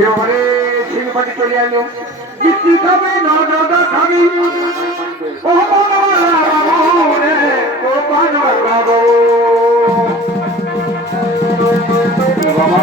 এবারে শিলপাটি চলে এলো মিষ্টি খাবে নজরদা খাবি ও বাবা।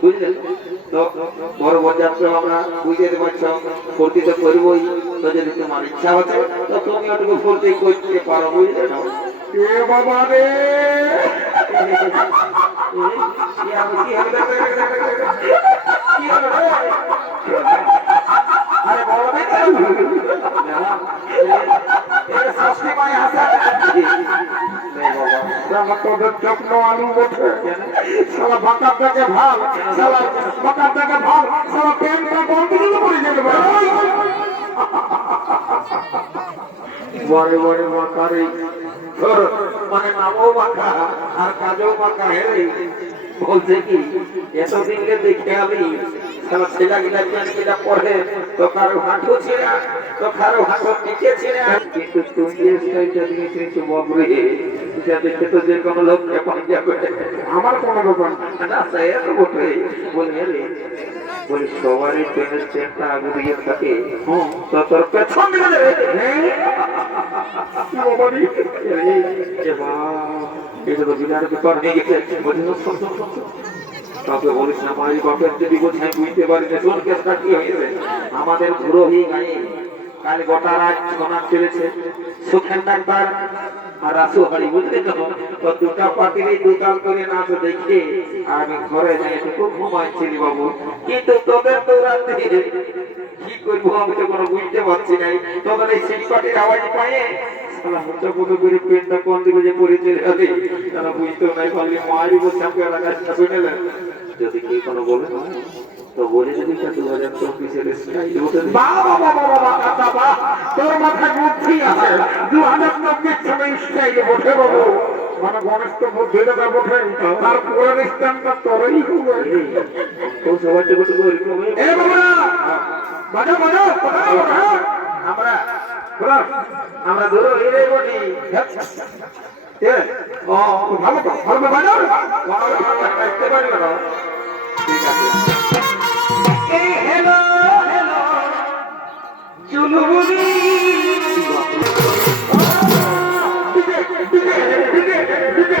বুঝলেন তো বড় বরযাত্রা আমরা বুঝতে পারছ ফুর্তি তো করবোই তো যদি তোমার ইচ্ছা হচ্ছে তো তুমি ওটুকু ফুর্তি করতে পারো বুঝলে না বাবা কি হবে রে? আরে বলবে তোদের যত্ন আলু ওঠে সালা বাঁকার থেকে ভালো। সালা বাঁকার থেকে ভালো। বাঁকা বাঁকা বলছে কি, এতদিনকে দেখে আমি সারা ছেলা গিলা জ্ঞান গিলা পড়ে তো কারও হাঁটু ছিঁড়া তো কারও হাঁটু নিচে ছিঁড়া। কিন্তু তুমি যে স্টাইলটা দিয়েছিস ববরে এটা দেখে তো যে কোনো লোক এখন যাবে। আমার কোনো দোকান না। সে তো বটে বলে রে বলি সবারই ট্রেনের চেনটা আগে দিয়ে থাকে। তো তোর পেছন দিকে এটা তো ব্যাপার হয়ে গেছে। বলি। কাউকে বলিস না মারি বাপের যদি বলছি বুঝতে পারি না শোন কেসটা কি হয়েছে? আমাদের পুরোহি গায়ে কাল গোটা রাত সোনার চলেছে। সুখেন ডাক্তার পারছি নাই। তোদের এই শিল্পাটির আওয়াজ পায়ে কোন তারা বুঝতেও নাই পারলি মারি বসে আমাকে এলাকাটা শুনে নেন যদি কেউ কোনো বলে তো বলে যদি দু হাজার চব্বিশের স্টাইল ওঠে বাবা বাবা বাবা কাকা বা তোর মাথায় বুদ্ধি আছে। দু হাজার চব্বিশ সালে স্টাইল ওঠে বাবু। মানে গণেশ তো বুদ্ধি তার তোরই হবে। তো সবাই তো কত করে এ বাবা! বাজা বাজা আমরা ভালো তো ভালো ভালো দেখতে পারি না ঠিক আছে হ্যালো হ্যালো চুলবুলি গোপিন্দের কে দিছে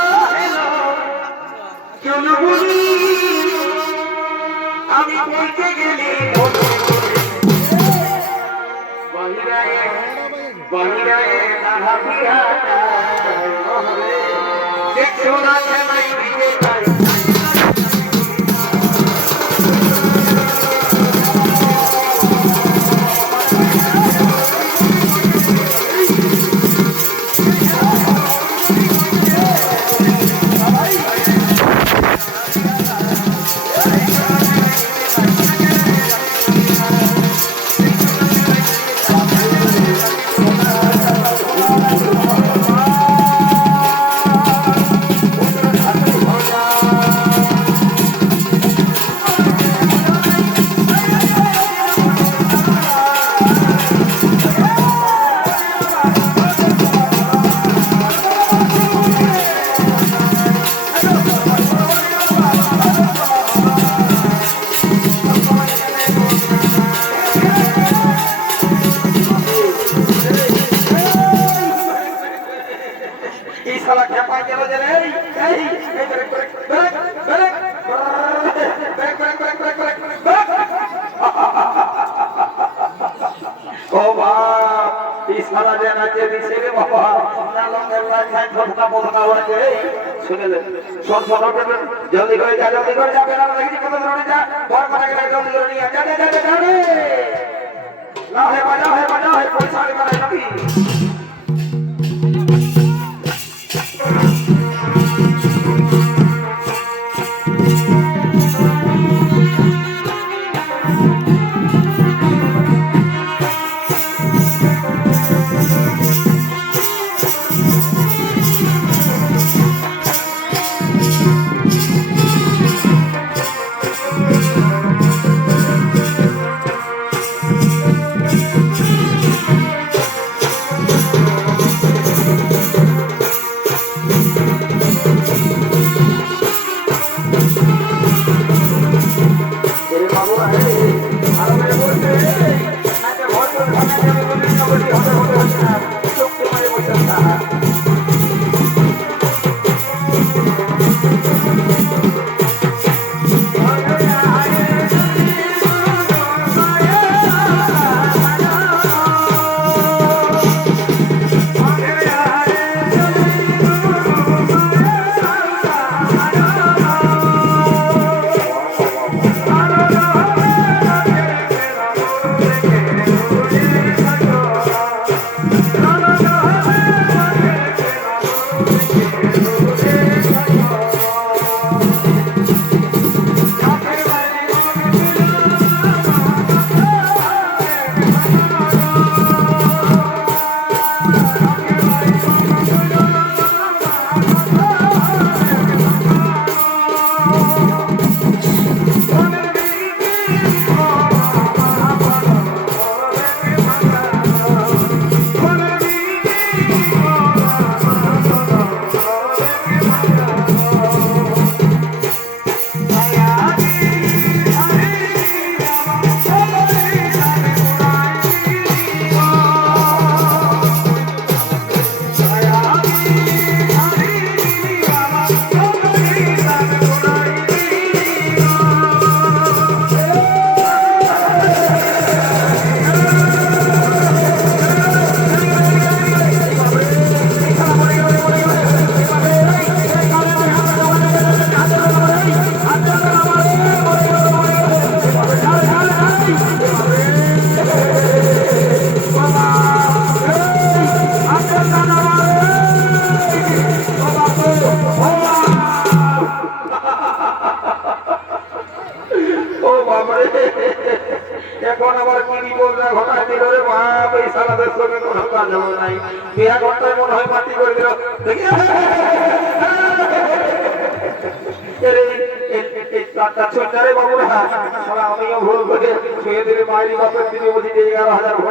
জনগণি আমি বলতে গেলে। বাহিরায় বাহিরায় নাহা বিহা দেখছ না কেনাই দিকে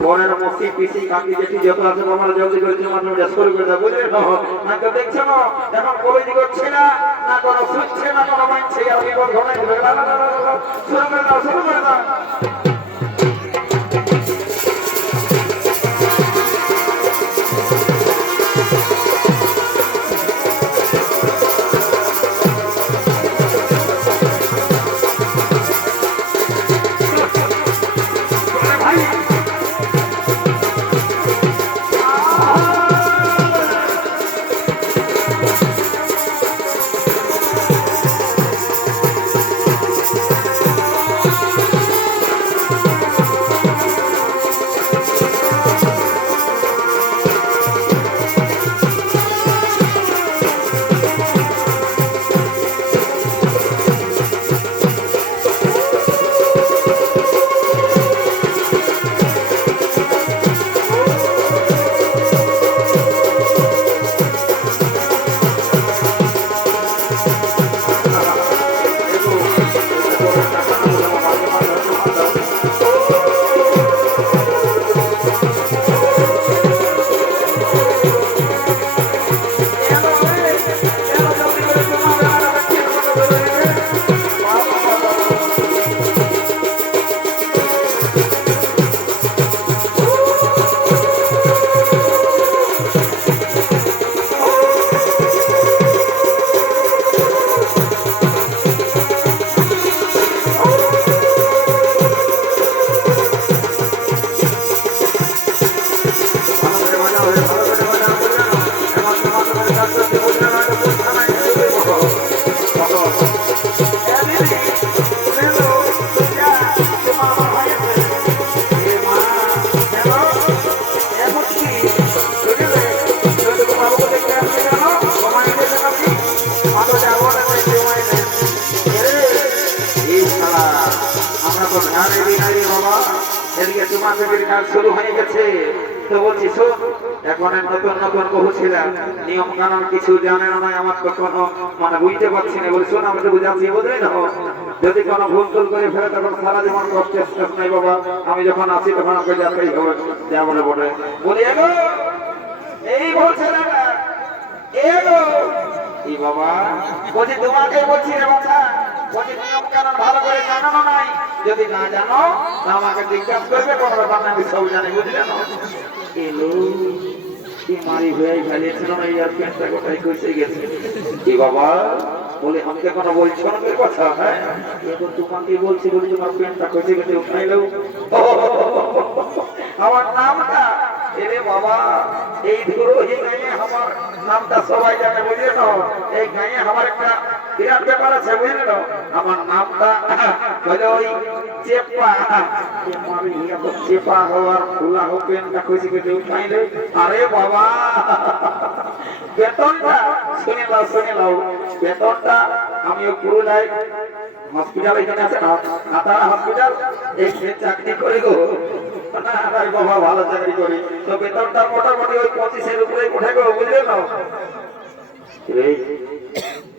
বরের মসি পিসি কাকি যেটি যত আছে আমরা জলদি করে জমা জমা শুরু করে দেবো বুঝলে না না তো দেখছ না এখন কবিজি করছে না না কোনো শুনছে না কোনো মানছে আর বিপদ ঘটে শুরু করে দাও শুরু করে দাও এই নতুন নতুন বহুছিলাম নিয়ম কানুন কিছু জানে না আমার কোনো মানে বুঝতে পারছি না, বলি শোন আমি তো বুঝাচ্ছি, বুঝলি না? যদি কোনো ভুল টুল করে ফেলে, তখন সারা জীবন কষ্টের শেষ নাই, বাবা। আমি যখন আসি তখন আমাকে যাতেই হবে, যা বলে বলে। বলি, এগো! এই বলছে না এগো! এই বাবা, বলছি তোমাকে বলছি রে বাছা। বলছি নিয়ম ভালো করে জানো নাই? যদি না জানো আমাকে জিজ্ঞাসা করবে, কোনো ব্যাপার না, আমি সব জানি, বুঝলে না? কি কোথায় কইছে গেছে। কি বাবা, বলে আমাকে কথা হ্যাঁ? এখন তোমাকে বলছি বলি তোমার প্যান্টটা কইছে গেছে আমার নামটা এরে বাবা, এই ধরো এই গায়ে আমার নামটা সবাই জানে বুঝলে না এই গায়ে আমার একটা বিরাট ব্যাপার না আমার নামটা বলে ওই চেপা। আমার চেপা হওয়ার খোলা হো পেনটা কইছে কেটে উঠাইলে আরে বাবা! বেতনটা শুনে নাও শুনে নাও। বেতনটা আমিও পুরুলাই হসপিটাল এখানে আছে না হসপিটাল এই চাকরি করে গো। বাবা, ভালো চাকরি করি। তো বেতনটা মোটামুটি ওই পঁচিশের উপরে উঠে গো, বুঝলে না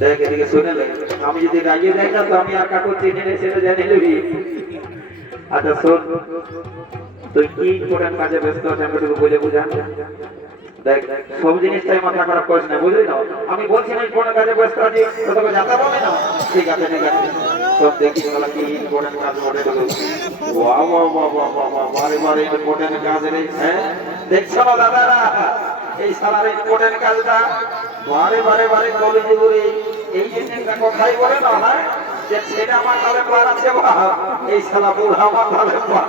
দেখ এদিকে শুনে আমি যদি রাগিয়ে দেয় না তো আমি আর কাকু চিনি নেই সেটা জানি নিবি আচ্ছা শোন তুই কি ইম্পর্টেন্ট কাজে ব্যস্ত আছে আমাকে একটু বলে বুঝান দেখ সব জিনিসটাই মাথা খারাপ করিস না বুঝলি না আমি বলছি না ইম্পর্টেন্ট কাজে ব্যস্ত আছি তোকে যাতা বলে না ঠিক আছে ঠিক আছে সব দেখি বলা কি ইম্পর্টেন্ট কাজ ওয়া ওয়া ওয়া বারে বারে ইম্পর্টেন্ট কাজ রে হ্যাঁ দেখছ দাদারা এই সালার ইম্পর্টেন্ট কাজটা বারে বারে বারে কলেজে বলে এই একটা কথাই বলে না হ্যাঁ যে ছেলে আমার তালে পার আছে এই শালা বুড়া আমার তালে পার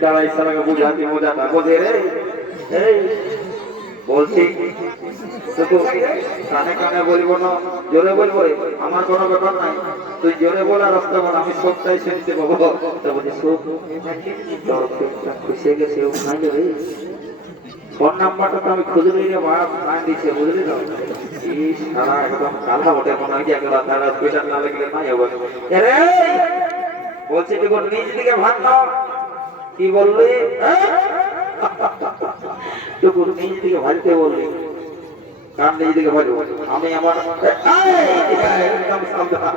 যারা এই শালাকে বুঝাতে বোঝাটা বোঝে রে। এই, বলছি তোকে কানে কানে বলব না, জোরে বলব। আমার কোনো ব্যাপার নাই। তুই জোরে বলা রাস্তা বল আমি সবটাই শুনতে পাবো। তো বলছি সব খুশি গেছে, ও খাই যাবে ফোন নাম্বারটা তো আমি খুঁজে নিয়ে বাপ ফাইন দিচ্ছে বুঝলি তো এই সারা একদম কালা ওঠে মনে হয় একদম তারা টুইটার না লাগলে নাই হবে এরে বলছি তুই কোন নিজ দিকে ভাত নাও কি বললি কোন নিজ দিকে ভাজতে বললি কার নিজ দিকে ভাজবো আমি আমার একদম সাবধান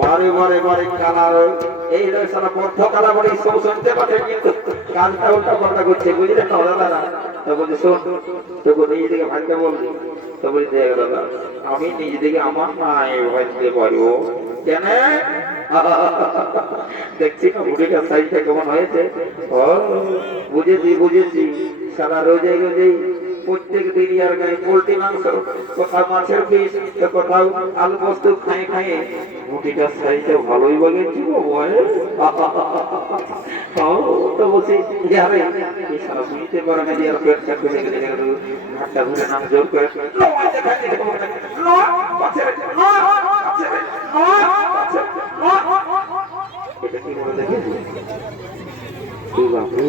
বারে বারে বারে কালা এই সারা বদ্ধ কালা বলে সব শুনতে পাচ্ছে কিন্তু কালটা উল্টা পাল্টা করছে, বুঝলে না দাদা? তো বলছে, শোন থেকে ভাজতে বললি তো বলি দেখ দাদা, আমি নিজে থেকে আমার মায়ে ভাজতে পারব কেন? দেখছি না বুড়িটার সাইজটা কেমন হয়েছে। ও, বুঝেছি বুঝেছি, সারা রোজে রোজেই প্রত্যেক দিন আর গায়ে পোল্ট্রি মাংস কোথাও মাছের পিস তো কোথাও আলু পোস্ত খাই খাই মুটিটার সাইজটা ভালোই বয় ও, তো বলছি যে আরে এই না যে আর পেটটা খুলে গেলে হাতটা ধরে নাম জোর করে। এটা কি বাপরে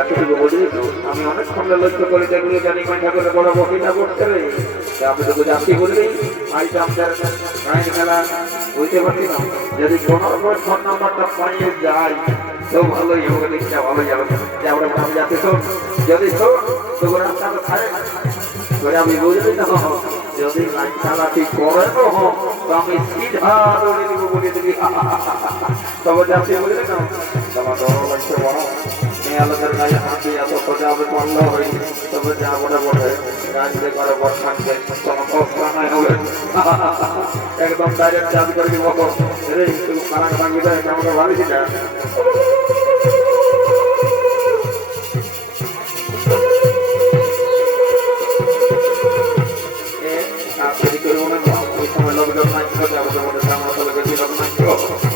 বুঝলি তো আমি অনেকক্ষণ লক্ষ্য করে দেখলি জানি কোন ঠাকুরের বড় বকিটা করতে রে তা আমি তোকে যাচ্ছি বলবি আইটা আমাদের গাড়ি খেলা বুঝতে পারছি না। যদি কোনো রকম ফোন নাম্বারটা পাইয়ে যাই তো ভালোই হবে, দেখতে ভালো যাবে আমরা আমি যাতে শোন যদি শোন তো রাস্তা তো খারে না করে আমি বুঝলি না যদি লাইন চালাতি করে তো আমি সিধা দৌড়ে দিব বলে দিবি। তবে যাচ্ছি বুঝলি না। তোমার ডর লাগছে বড়। মেয়ে আলোকের গায়ে হাত দিয়ে এত সোজা হবে বন্ধ হই তবে যা বলে বলে দিয়ে করে বর থাকবে কোনো কষ্ট নাই হবে। একদম ডাইরেক্ট চাষ করে দিব রে তুমি খারাপ ভাঙবি দেয় আমাকে ভাবিছি না। লোকজন নাই ছিল, যাব যাব বলে আমরা তো লোকের লোক নাই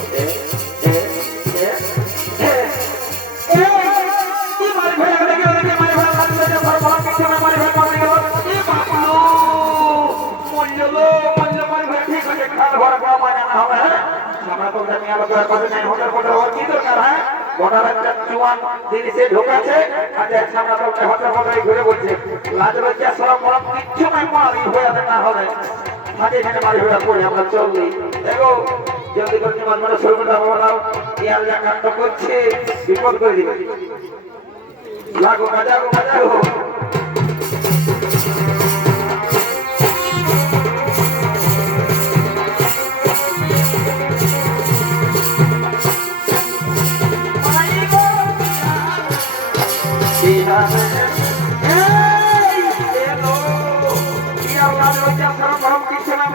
আমরা তো জানি আলো করে নাই, হোটেল ফোটেল হওয়ার কি দরকার, হ্যাঁ? ঘুরে বলছে। লাজ লজ্জা সরম মরম কিচ্ছু নাই, হয়ে যাবে না হলে। মাঝে এখানে জলদি করে কাণ্ড করছে, বিপদ করে দিবে। লাগো,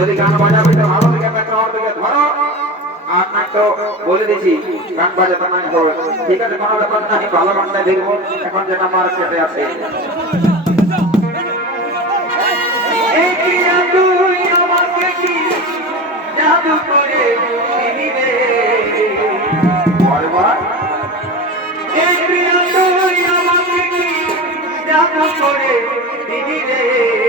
যদি গান বাজাবে তো ভালো দিকে পেট্রো ওর দিকে ধরো। না তো বলে দিছি, গান বাজাতে না হবে ঠিক আছে, কোনো ব্যাপার নাই, ভালো গানটা দেখব। এখন যেটা মার্কেটে আছে। জাদু করে দিবে রে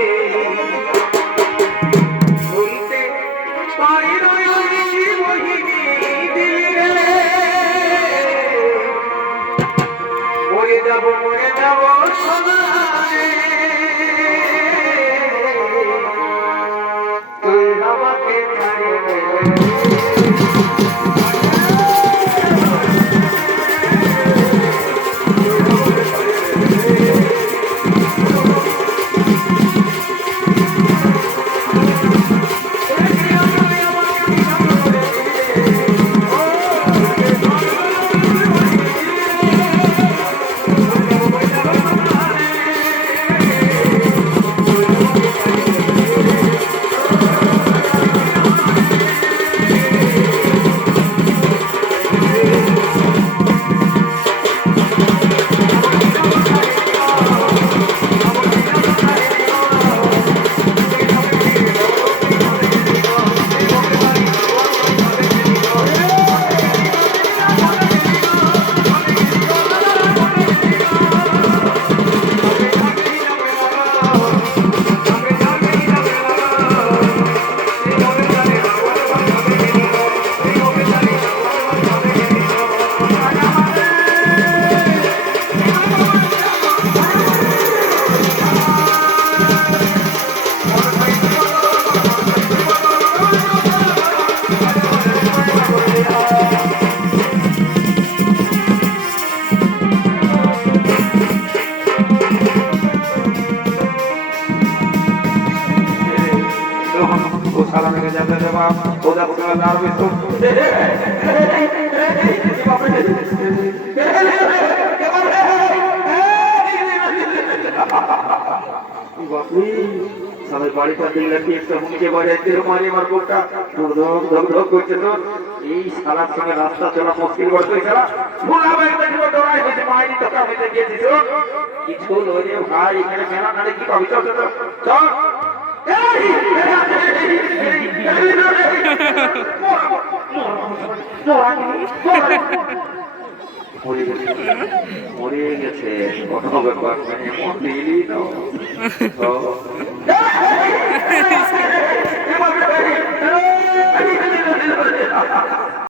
ওদা তো বাড়িটা দেখলাম কি একটা এই সালার সঙ্গে রাস্তা চলা মুশকিল কিছু লরে ভাই মরে গেছে কোনো ব্যাপার নেই মরিলি না